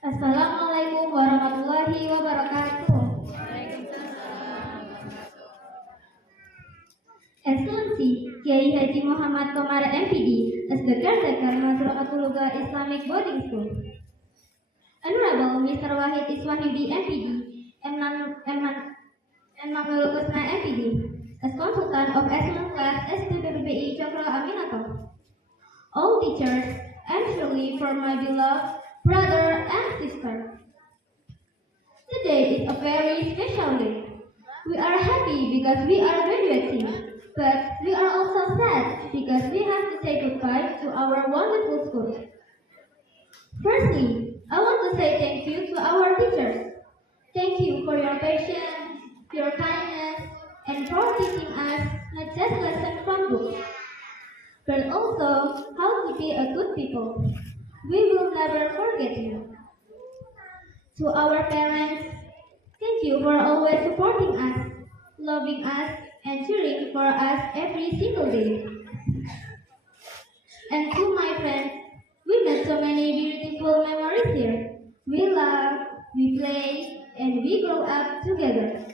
Assalamualaikum warahmatullahi wabarakatuh. Excellency Kiai Haji Muhammad Komara MPD as the caretaker Mazra'atul Luga Islamic Boarding School. Honorable Mr. Wahid Iswahidi MPD and Mamlul Husna MPD as consultant of excellent class STPPI Chakra Aminato. All teachers and surely for my beloved brother and sister. Today is a very special day. We are happy because we are graduating, but we are also sad because we have to say goodbye to our wonderful school. Firstly, I want to say thank you to our teachers. Thank you for your patience, your kindness, and for teaching us not just lessons from books, but also how to be a good people. We will never forget you. To our parents, thank you for always supporting us, loving us, and cheering for us every single day. And to my friends, we made so many beautiful memories here. We laugh, we play, and we grow up together.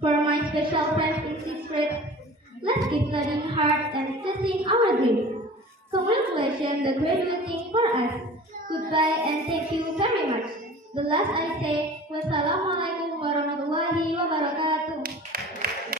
For my special friends in sixth grade, let's keep studying hard and chasing our dreams. Congratulations the graduating for us. Goodbye and thank you very much. The last I say, wassalamualaikum warahmatullahi wabarakatuh.